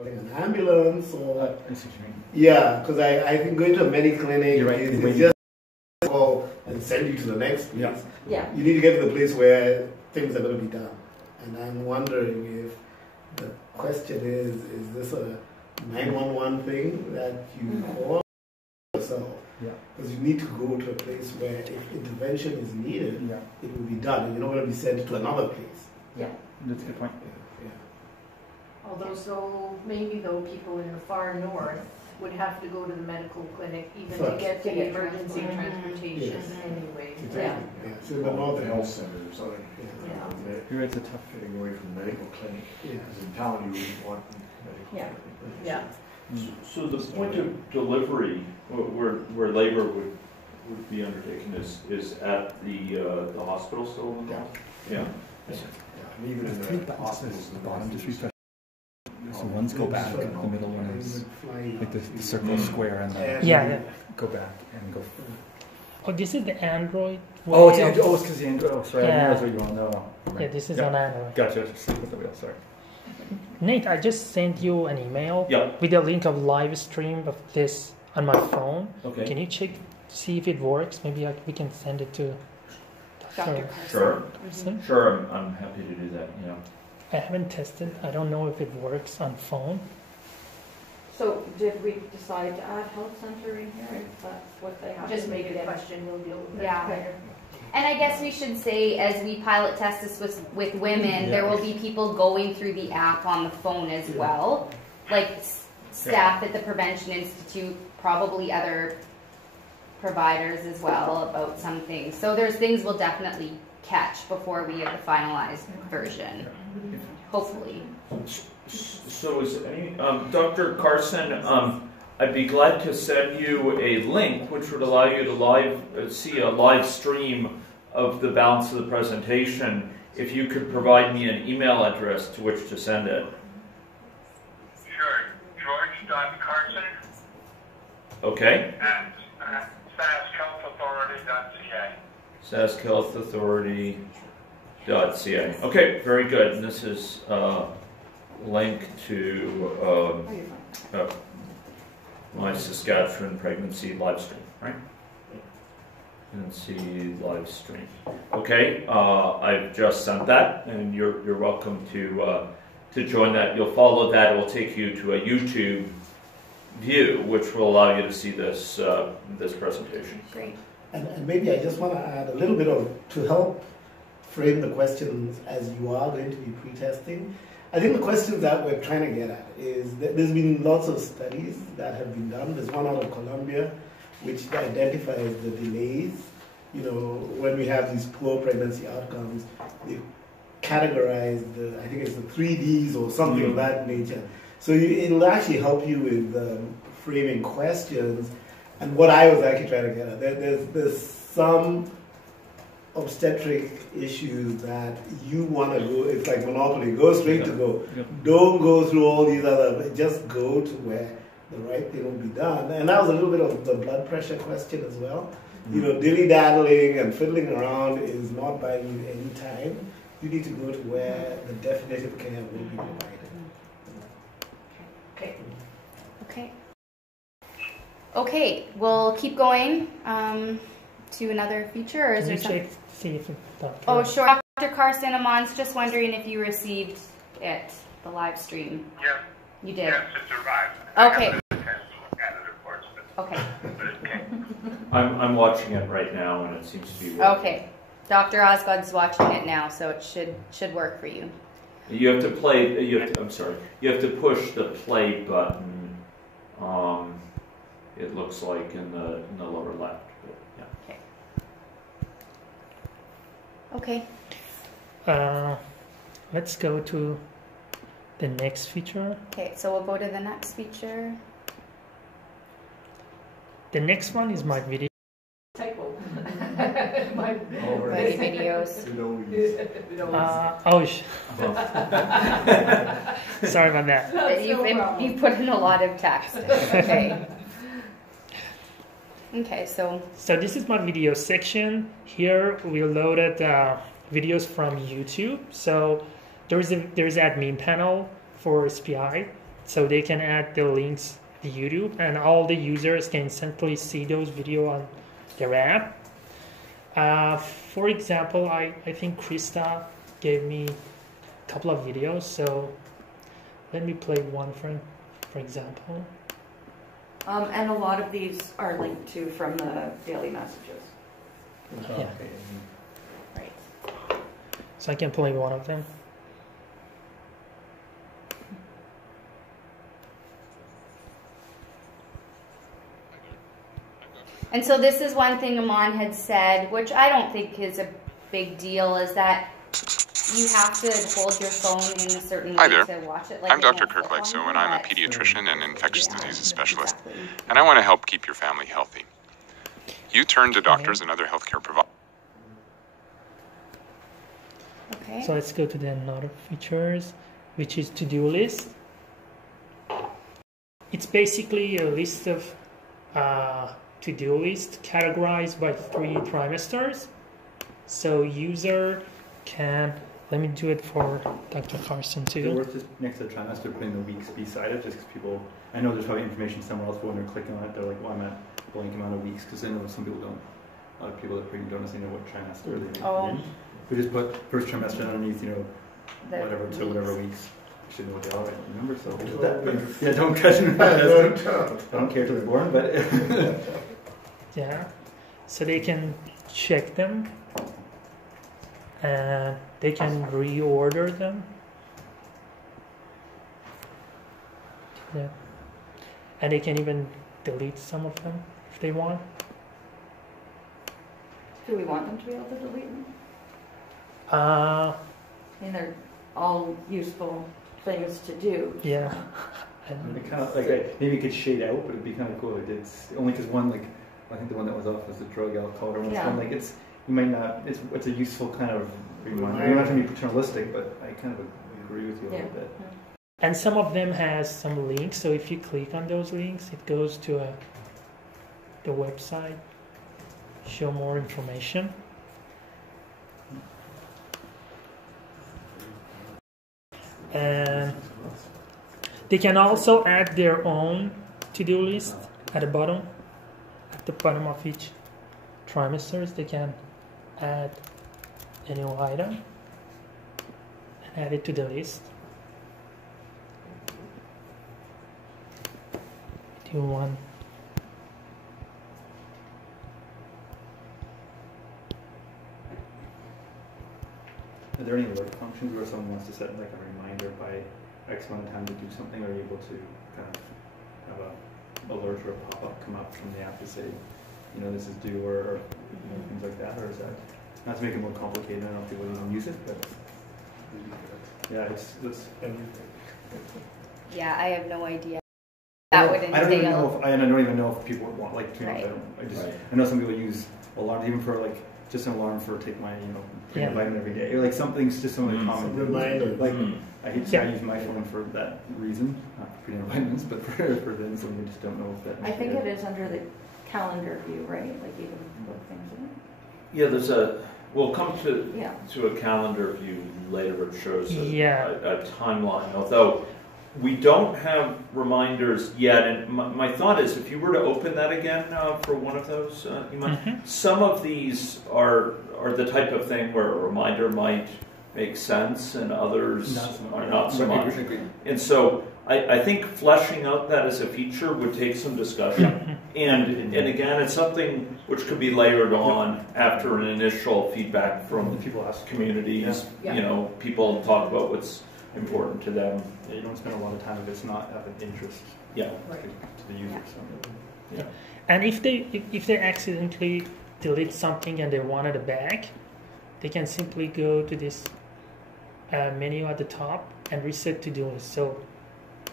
calling an ambulance or... I see what you mean. Yeah, because I think going to a medic-clinic right, is just call and send you to the next place. Yeah. Yeah. You need to get to the place where things are going to be done. And I'm wondering if the question is this a 911 thing that you call yourself? Yeah. Because you need to go to a place where if intervention is needed, it will be done. And you're not going to be sent to another place. Yeah. That's a good point. Although, so maybe though people in the far north would have to go to the medical clinic even to get the emergency transportation anyway. Exactly. Yeah. So the north health centers, Here it's a tough getting away from the medical clinic. Yeah. Because in town you wouldn't want medical clinic. Yeah. So the point of delivery, where labor would be undertaken, is at the hospital still in the north? Yeah. And even in the hospitals in the bottom, just northeast. refresh. So ones go back, the middle one is like the circle square and the go back and go. Oh, this is the Android. Oh, it's because the Android. Oh, sorry, Yeah. that's what you want to know. Right. Yeah, this is on Android. Gotcha. Sleep with the wheel. Sorry. Nate, I just sent you an email Yeah. with a link of live stream of this on my phone. Okay. Can you check to see if it works? Maybe we can send it to Dr. Sure. Carson. Sure, I'm happy to do that. Yeah. I haven't tested. I don't know if it works on phone. So did we decide to add health center in here? If that's what they have Just to make it a in? question, we'll deal with it. Yeah. And I guess we should say, as we pilot test this with women, there will be people going through the app on the phone as well, like staff at the Prevention Institute, probably other providers as well about some things. So there's things we'll definitely catch before we get the finalized version, hopefully. So is any, Dr. Carson, I'd be glad to send you a link which would allow you to see a live stream of the balance of the presentation if you could provide me an email address to which to send it. Sure. George.Carson Okay. at saskhealthauthority.ca. saskhealthauthority.ca. Okay, very good. And this is a link to my Saskatchewan pregnancy live stream, right? And see live stream. Okay, I've just sent that, and you're welcome to join that. You'll follow that. It will take you to a YouTube view, which will allow you to see this this presentation. Great. And maybe I just want to add a little bit to help frame the questions as you are going to be pre-testing. I think the questions that we're trying to get at is that there's been lots of studies that have been done. There's one out of Colombia which identifies the delays. You know, when we have these poor pregnancy outcomes, they categorize I think it's the 3Ds or something of that nature. So it'll actually help you with framing questions. And what I was actually trying to get at, there's some obstetric issues that you want to go, it's like Monopoly, go straight to go. Don't go through all these other, just go to where the right thing will be done. And that was a little bit of the blood pressure question as well. You know, dilly-daddling and fiddling around is not buying you any time. You need to go to where the definitive care will be provided. Okay. Okay. Okay, we'll keep going to another feature, or is Can you there something? check to see if it Oh, sure. Dr. Carson, Amon's just wondering if you received it, the live stream. Yes. You did? Yes, it's arrived. Okay. I haven't had a chance to look at it, of course, but, Okay. but it came. I'm watching it right now, and it seems to be working. Okay. Dr. Osgod's watching it now, so it should work for you. You have to play. I'm sorry. You have to push the play button. It looks like in the lower left. But, yeah. Okay. Okay. Let's go to the next feature. Okay, so we'll go to the next feature. The next one is my video. Typo. Ready videos. Sorry about that. But you put in a lot of text. Okay. Okay, so this is my video section. Here we loaded videos from YouTube. So there is admin panel for SPI. So they can add the links to YouTube, and all the users can instantly see those videos on their app. For example, I think Krista gave me a couple of videos, so let me play one for example. And a lot of these are linked to from the daily messages. Yeah. Right. So I can play one of them. And so this is one thing Aman had said, which I don't think is a big deal, is that you have to hold your phone in a certain way to watch it. Like I'm Dr. Kirk Lifeso, and I'm a pediatrician and infectious diseases specialist, and I want to help keep your family healthy. You turn to doctors and other healthcare providers. Okay. So let's go to the another features, which is to-do list. It's basically a list of to-do list categorized by 3 trimesters. So user can, let me do it for Dr. Carson too. Is it worth just next to the trimester putting the weeks beside it, just because people, I know there's probably information somewhere else, but when they're clicking on it, they're like, well, I'm at a blank amount of weeks, because I know some people don't, a lot of people that are pregnant don't necessarily know what trimester they're in. We just put first trimester underneath, whatever to whatever weeks. I should know what they all remember, so. Yeah, don't catch me. Don't care till they're born, but. Yeah, so they can check them, and they can reorder them. Yeah, and they can even delete some of them if they want. Do we want them to be able to delete them? I mean, they're all useful things to do. Yeah. It'd be kind of like maybe it could shade out, but it'd be kind of cool. It's only because one, like, I think the one that was off was the drug alcohol. Or one like you might not. It's a useful kind of reminder. You don't have to be paternalistic, but I kind of agree with you a little bit. And some of them has some links, so if you click on those links, it goes to the website, show more information. And they can also add their own to-do list at the bottom. At the bottom of each trimesters, they can add a new item and add it to the list. Do one. Are there any alert functions where someone wants to set like a reminder by X amount of time to do something? Or are you able to kind of have a alert or a pop-up come up from the app to say, this is due, or things like that? Or is that, not to make it more complicated, I don't know if people even use it, but yeah, it's yeah, I have no idea. That would entail. I don't even know if people would want, like, I know some people use alarms even for like just an alarm for take my vitamin every day, or like something's just something common reminder. Like I use my phone for that reason, not for putting vitamins, but for things, and we just don't know if that. I think it is under the calendar view, right? Like even put things in it. Yeah, we'll come to a calendar view later. It shows a timeline, although we don't have reminders yet. And my thought is, if you were to open that again for one of those, you might. Some of these are the type of thing where a reminder might make sense, and others are not so much. And so I think fleshing out that as a feature would take some discussion. And again, it's something which could be layered on after an initial feedback from communities. People talk about what's important to them. Yeah, you don't spend a lot of time if it's not of an interest. Yeah, to the user. Yeah. And if they accidentally delete something and they want it back, they can simply go to this menu at the top and reset to-do list. So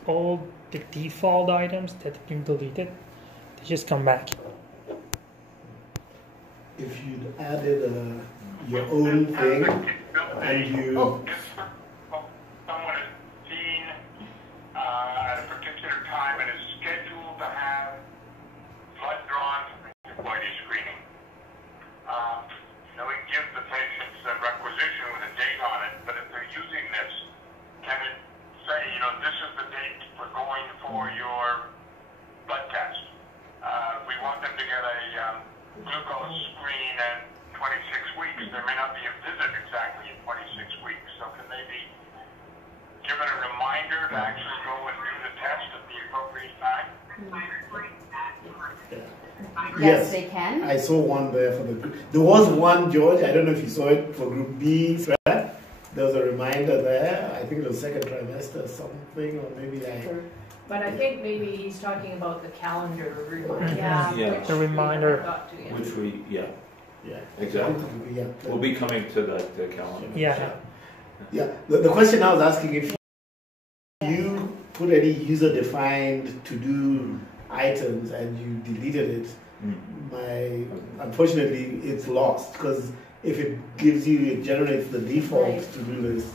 all the default items that have been deleted, they just come back. If you'd added your own thing and you... Someone is seen at a particular time and is scheduled to have blood drawn for body screening. It gives the patients a requisition with a date on it, but if they're using this, can it say, this is the date we're going for your blood test. We want them to get a glucose screen at 26 weeks. There may not be a visit exactly in 26 weeks, so can they be given a reminder to actually go and do the test at the appropriate time? Yes, they can. I saw one there for the group. There was one, George, I don't know if you saw it for Group B, right? There was a reminder there. I think it was second trimester or something, or maybe But I think maybe he's talking about the calendar reminder. Yeah. The reminder. Which we, Yeah. exactly. Yeah. We'll be coming to the calendar. Yeah. Yeah. The question I was asking, if you put any user-defined to-do items and you deleted it, unfortunately, it's lost, because if it gives you, it generates the default to-do list,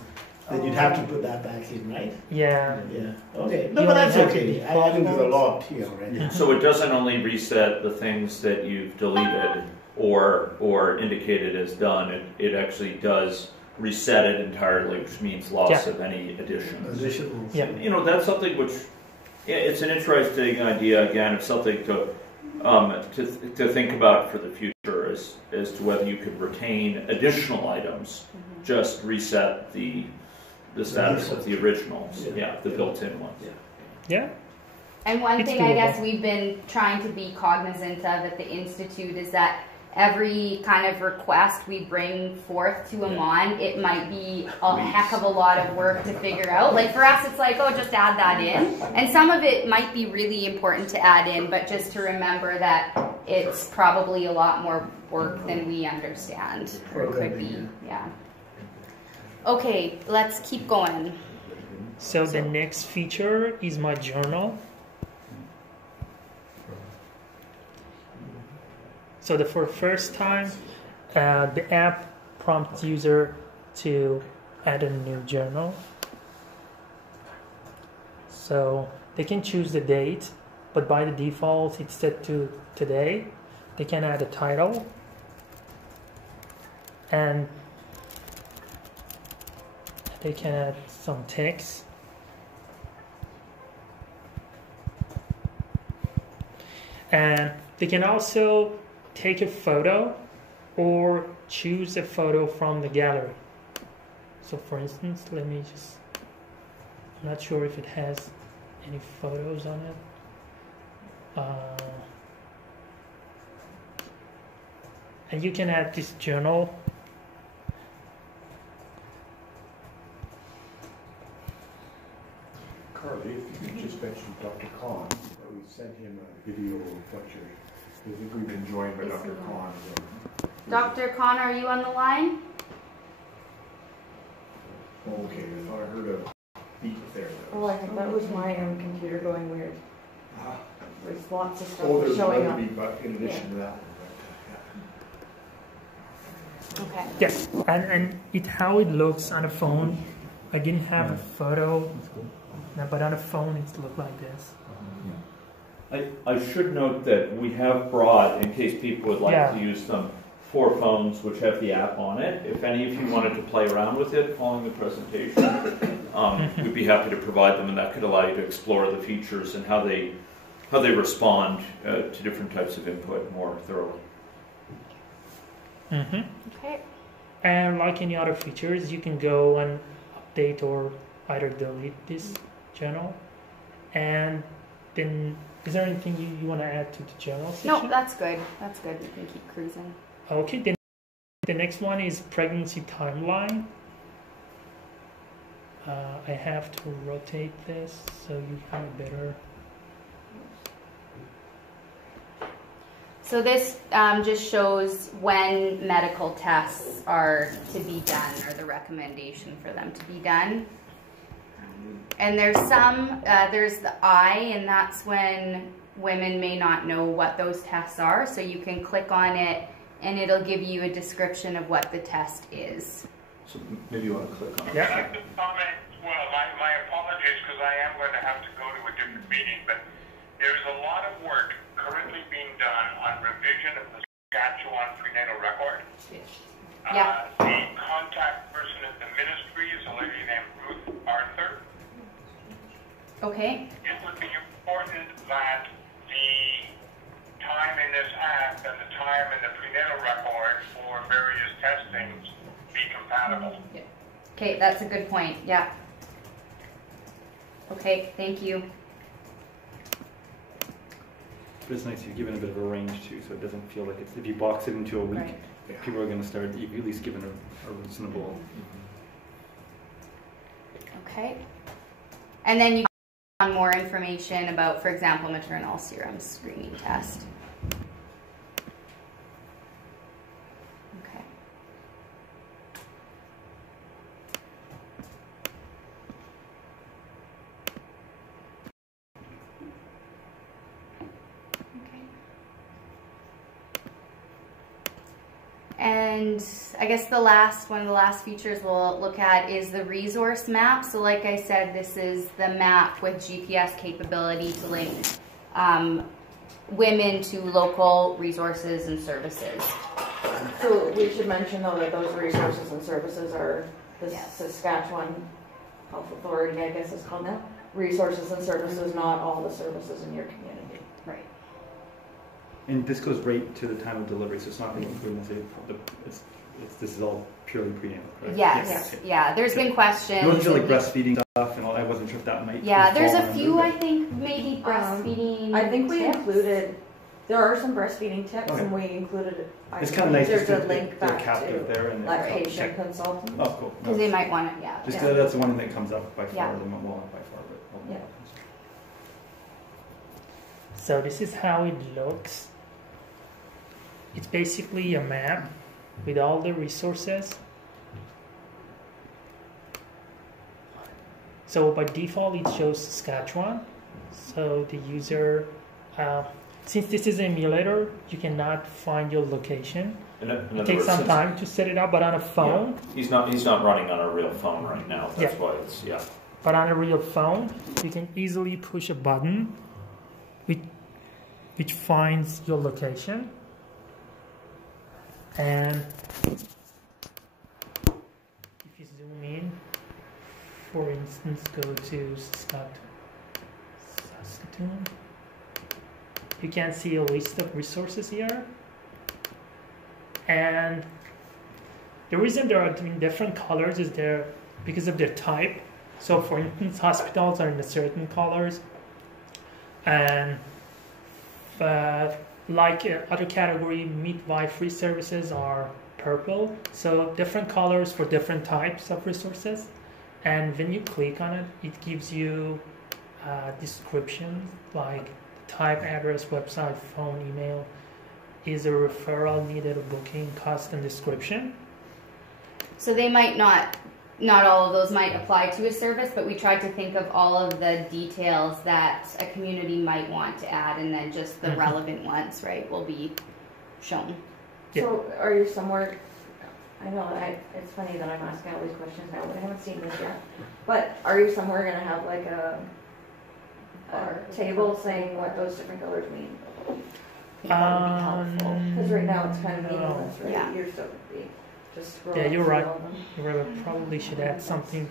then you'd have to put that back in, right? Yeah. Yeah. Okay. No, but that's okay. I think there's a lot here already. So it doesn't only reset the things that you've deleted or indicated as done, it actually does reset it entirely, which means loss of any additions. Additionals. Yeah. You know, that's something which, it's an interesting idea. Again, it's something to think about for the future as to whether you could retain additional items, just reset the status of the originals, the built-in ones. Yeah. And one It's thing I doable. guess we've been trying to be cognizant of at the Institute is that every kind of request we bring forth to Amon, it might be a heck of a lot of work to figure out. Like for us, it's like, oh, just add that in. And some of it might be really important to add in, but just to remember that it's probably a lot more work than we understand, or it could be, yeah. Okay, let's keep going. So the next feature is my journal. So for the first time, the app prompts user to add a new journal. So they can choose the date, but by the default it's set to today. They can add a title and they can add some text. And they can also take a photo or choose a photo from the gallery. So for instance, let me just, I'm not sure if it has any photos on it. And you can add this journal. Carly, if you could just mention Dr. Khan, we sent him a video of what I think we've been joined by Dr. Khan. Dr. Khan, are you on the line? Okay, I thought I heard a beep there. Oh, I think that was my own computer going weird. There's lots of stuff There's showing another up. beep in addition to that. Okay. Yes, and how it looks on a phone. I didn't have a photo, but on a phone it looked like this. I should note that we have brought, in case people would like to use them, 4 phones which have the app on it. If any of you wanted to play around with it following the presentation, we'd be happy to provide them, and that could allow you to explore the features and how they respond to different types of input more thoroughly. Okay. And like any other features, you can go and update or either delete this journal. And then, is there anything you want to add to the journal section? No, that's good. That's good. We can keep cruising. Okay, then the next one is pregnancy timeline. I have to rotate this so you have a better... So this just shows when medical tests are to be done, or the recommendation for them to be done. And there's there's the I, and that's when women may not know what those tests are. So you can click on it, and it'll give you a description of what the test is. So maybe you want to click on it. Yeah. I'd like to comment, well, my apologies, because I am going to have to go to a different meeting, but there's a lot of work currently being done on revision of the Saskatchewan prenatal record. Yeah. The contact person at the ministry is a lady named Ruth Arthur. Okay. It would be important that the time in this app and the time in the prenatal record for various testings be compatible. Okay, that's a good point. Yeah. Okay, thank you. But it's nice you've given a bit of a range too, so it doesn't feel like it's, if you box it into a week, Right. people are going to start, you've at least given a reasonable. Okay. And then you want more information about, for example, maternal serum screening test. Okay. And I guess one of the last features we'll look at is the resource map. So like I said, this is the map with GPS capability to link women to local resources and services. So we should mention though that those resources and services are the Saskatchewan Health Authority, I guess it's called now. Resources and services, not all the services in your community. Right. And this goes right to the time of delivery, so it's not going to say this is all purely prenatal, correct? Yes. Yeah. There's been questions. It wasn't sure like breastfeeding stuff, and all. I wasn't sure if that might. Yeah, there's a few. I think maybe breastfeeding. I think we tips. included. There are some breastfeeding tips, Okay. and we included. It's kind of nice. There's just a link they're back captive to there and lactation consultants. Oh, cool. Because they might want it. Yeah. Just that's the one that comes up by far. Yeah. Well, not by far, but. Yeah. So this is how it looks. It's basically a map with all the resources. So by default it shows Saskatchewan. So the user, since this is an emulator, you cannot find your location. It takes some time to set it up, but on a phone. Yeah. He's not running on a real phone right now. That's why it's But on a real phone, you can easily push a button which finds your location. And if you zoom in, for instance, go to Saskatoon, you can see a list of resources here. And the reason they are in different colors is because of their type. So for instance, hospitals are in a certain colors, and like other category, midwifery services are purple. So different colors for different types of resources. And when you click on it, it gives you descriptions like type, address, website, phone, email, is a referral needed, a booking, cost, and description. So they might not all of those might apply to a service, but we tried to think of all of the details that a community might want to add, and then just the relevant ones, right, will be shown. Yeah. So are you somewhere, I know it's funny that I'm asking all these questions now, but I haven't seen this yet. But are you somewhere going to have like a table saying what those different colors mean? Because right now it's kind of meaningless, right? Yeah. You're so just scroll You're through right. all of them. You probably should add something.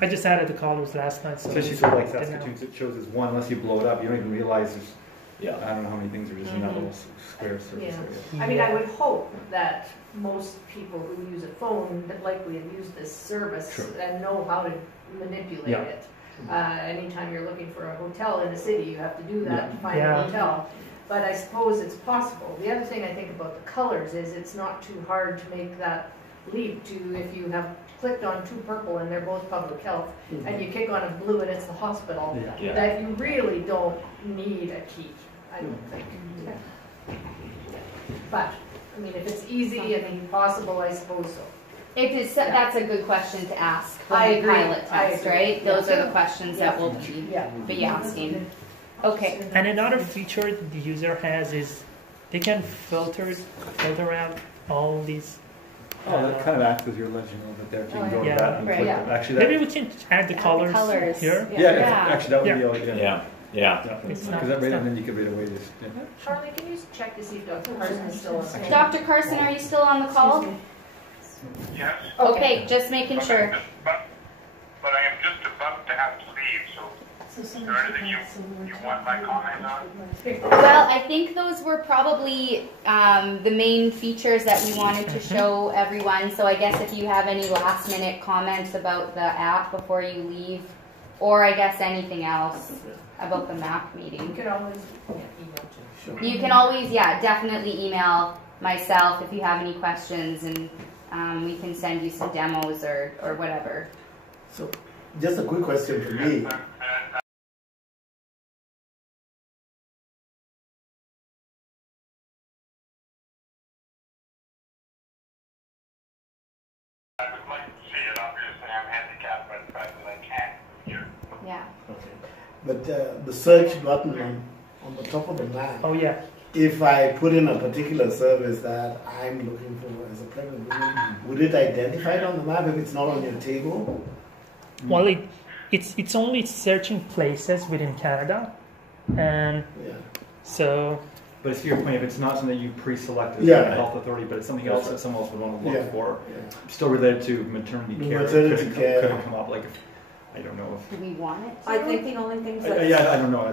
I just added the colors last night. So Especially for like didn't know. Saskatoon, it shows as one. Unless you blow it up, you don't even realize there's. Yeah. I don't know how many things are just in that little square surface area. I mean, I would hope that most people who use a phone that likely have used this service and know how to manipulate it. Anytime you're looking for a hotel in a city, you have to do that to find a hotel. But I suppose it's possible. The other thing I think about the colors is it's not too hard to make that leap to if you have clicked on two purple and they're both public health, and you click on a blue and it's the hospital, that you really don't need a key, I don't think. But, I mean, if it's easy and possible, I suppose so. If it's that's a good question to ask for I the agree. pilot test, right? Those are the questions that we'll be asking. Okay. And another feature the user has is they can filter out all these. Oh, that kind of acts as your legend a little bit there. So you can go to that and click. Actually, maybe we can add the colors here. Actually, that would be all. It's not, because and then you could right away just. Charlie, can you check to see if Dr. Carson is still on? Dr. Carson, are you still on the call? Yes. Okay, just making sure. But I am just about to have to leave, so Is there anything you want my comment on? Well, I think those were probably the main features that we wanted to show everyone. So I guess if you have any last minute comments about the app before you leave, or I guess anything else about the MAP meeting. You can always email too. You can always, yeah, definitely email myself if you have any questions, and we can send you some demos or whatever. So, just a quick question for me. I would like to see it. Obviously, I'm handicapped by the fact that I can't hear. Yeah. Okay. But the search button on the top of the map. Oh yeah. If I put in a particular service that I'm looking for as a pregnant woman, would it identify it on the map if it's not on your table? Well, it's only searching places within Canada, and so. But it's to your point, if it's not something that you pre-selected as a health authority, but it's something else that someone else would want to look for, still related to maternity care, could it come up? Like, I don't know if. Do we want it to? I think the only things that... I don't know.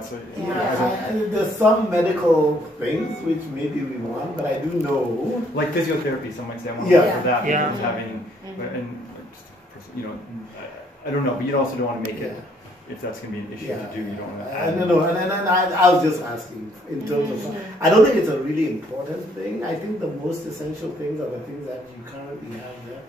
There's some medical things which maybe we want, but I do know. Like physiotherapy, some might say I want to look for that because having, and you know, I don't know, but you also don't want to make it. If that's going to be an issue to do, you don't want to. No, and I was just asking in terms of. I don't think it's a really important thing. I think the most essential things are the things that you currently have there.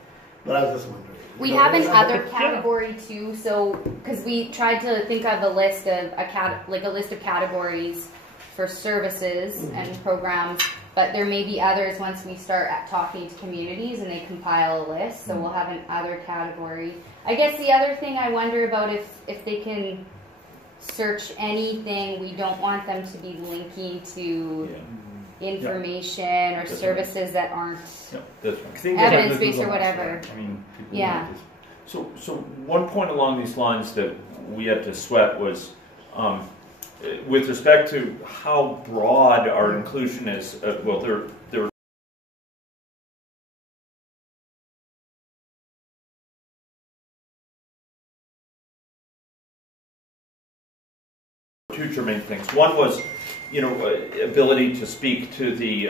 But I was just wondering. We have an other category too, so because we tried to think of a list of a list of categories for services and programs, but there may be others once we start talking to communities and they compile a list. So we'll have an other category. I guess the other thing I wonder about if they can search anything, we don't want them to be linking to information or services that aren't evidence-based or whatever. I mean, So one point along these lines that we had to sweat was with respect to how broad our inclusion is. Well, there two germane things. One was, ability to speak to the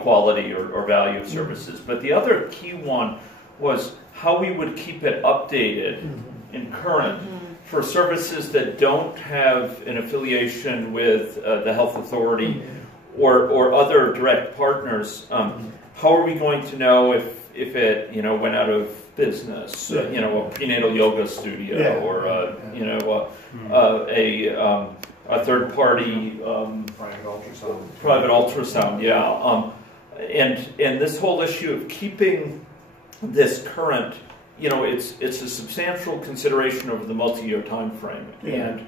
quality or value of services. But the other key one was how we would keep it updated and current for services that don't have an affiliation with the health authority or other direct partners. How are we going to know if it went out of business? A prenatal yoga studio or a third party private ultrasound. And this whole issue of keeping this current, it's a substantial consideration over the multi-year time frame, and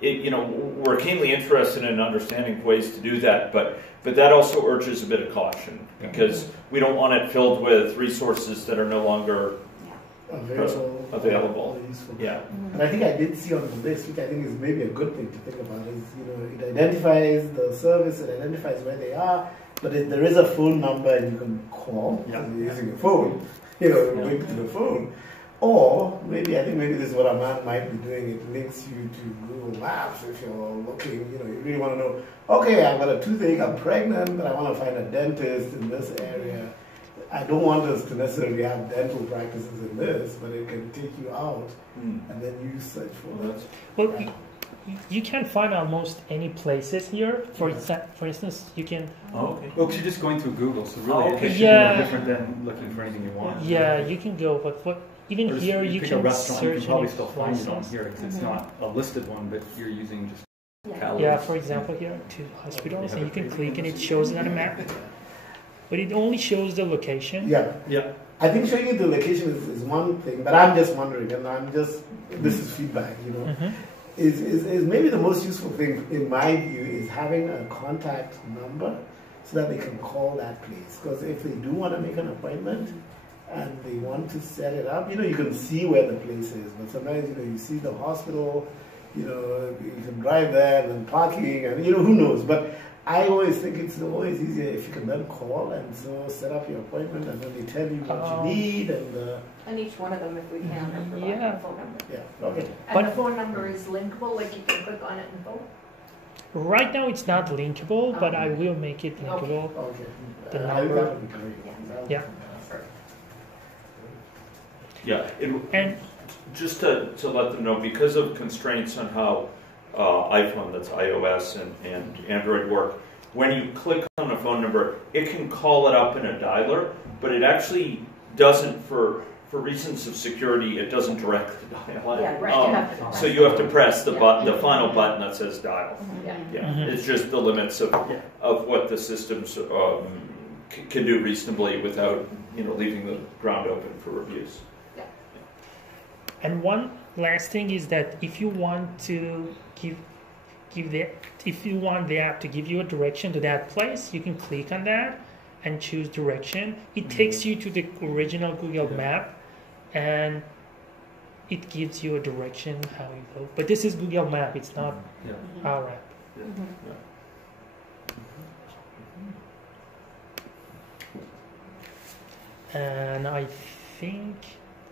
we're keenly interested in understanding ways to do that, but that also urges a bit of caution because we don't want it filled with resources that are no longer available. And I think I did see on the list, which I think is maybe a good thing to think about, is it identifies the service, it identifies where they are, but there is a phone number and you can call you're using your phone. Link to the phone. Or maybe this is what a man might be doing. It links you to Google Maps if you're looking, you really want to know, okay, I've got a toothache, I'm pregnant, but I want to find a dentist in this area. I don't want us to necessarily have dental practices in this, but it can take you out and then you search for that. Well, you can find almost any places here. For instance, you can. Well, because you're just going through Google, so really it should be no different than looking for anything you want. Yeah, you can go, but even here you can search. You can probably still find places. it on here because it's not a listed one, but you're using just. Yeah, for example, here to hospitals, and you can click and it shows it on a map. But it only shows the location. Yeah. I think showing you the location is one thing, but I'm just wondering, and this is feedback, is maybe the most useful thing in my view is having a contact number so that they can call that place. Because if they do want to make an appointment and they want to set it up, you can see where the place is. But sometimes, you see the hospital, you can drive there and then parking and, who knows. But I always think it's always easier if you can then call and so set up your appointment and then they tell you what you need and each one of them, if we can, are providing a phone number. Yeah, okay. And the phone number is linkable, like you can click on it and phone? Right now it's not linkable, but I will make it linkable. Okay. The That number. would be great. Yeah. Yeah, And just to let them know, because of constraints on how iPhone, that's iOS, and Android work, when you click on a phone number, it can call it up in a dialer, but it actually doesn't, for reasons of security, it doesn't directly dial it. Yeah, right. You have to so you have to press the button, the final button that says dial. Yeah. Yeah, it's just the limits of what the systems can do reasonably without leaving the ground open for reviews. And one last thing is that if you want to if you want the app to give you a direction to that place, you can click on that and choose direction. It takes you to the original Google map and it gives you a direction how you go. But this is Google Map, it's not our app. And I think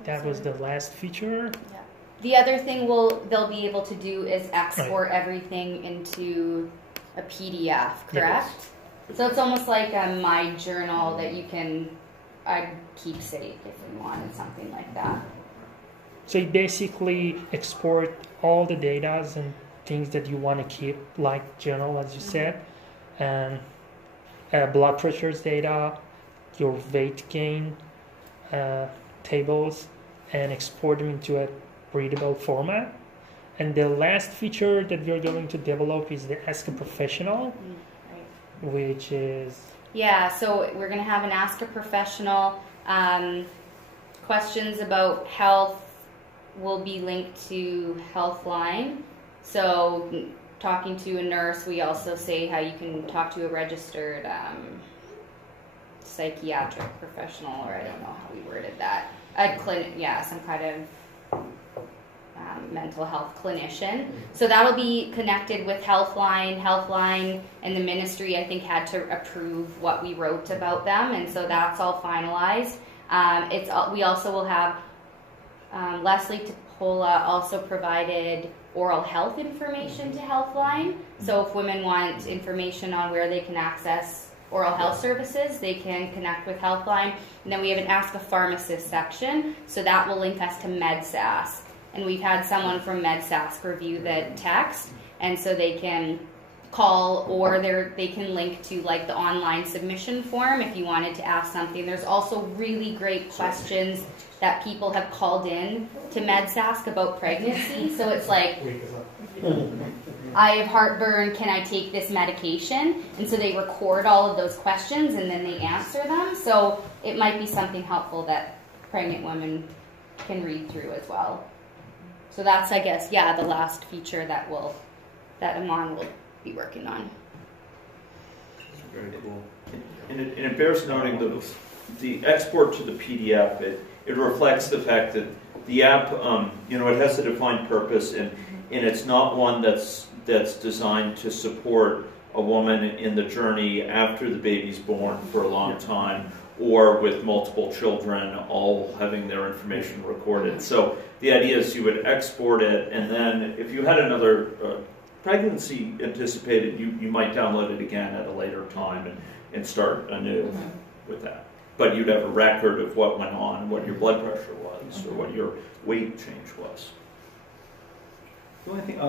that was the last feature. Yeah. The other thing they'll be able to do is export everything into a PDF, correct? Yes. So it's almost like a My Journal that you can keep safe if you wanted something like that. So you basically export all the data and things that you want to keep, like journal, as you said, and blood pressures data, your weight gain tables, and export them into a readable format. And the last feature that we're going to develop is the Ask a Professional, which is... Yeah, so we're going to have an Ask a Professional. Questions about health will be linked to Healthline. So talking to a nurse, we also say how you can talk to a registered psychiatric professional, or I don't know how we worded that. A clinic, some kind of mental health clinician. So that'll be connected with Healthline. Healthline and the ministry, I think, had to approve what we wrote about them, and so that's all finalized. We also will have Leslie Topola also provided oral health information to Healthline. So if women want information on where they can access oral health services, they can connect with Healthline. And then we have an Ask a Pharmacist section, so that will link us to MedSask. And we've had someone from MedSask review the text, and so they can call, or they can link to like the online submission form if you wanted to ask something. There's also really great questions that people have called in to MedSask about pregnancy. So it's like, I have heartburn, can I take this medication? And so they record all of those questions and then they answer them. So it might be something helpful that pregnant women can read through as well. So that's, I guess, the last feature that Aman will be working on. Very cool. And it bears noting the export to the PDF, it reflects the fact that the app, it has a defined purpose, and it's not one that's designed to support a woman in the journey after the baby's born for a long time, or with multiple children all having their information recorded. So the idea is you would export it, and then if you had another pregnancy anticipated, you might download it again at a later time and start anew with that. But you'd have a record of what went on, what your blood pressure was, or what your weight change was. The only thing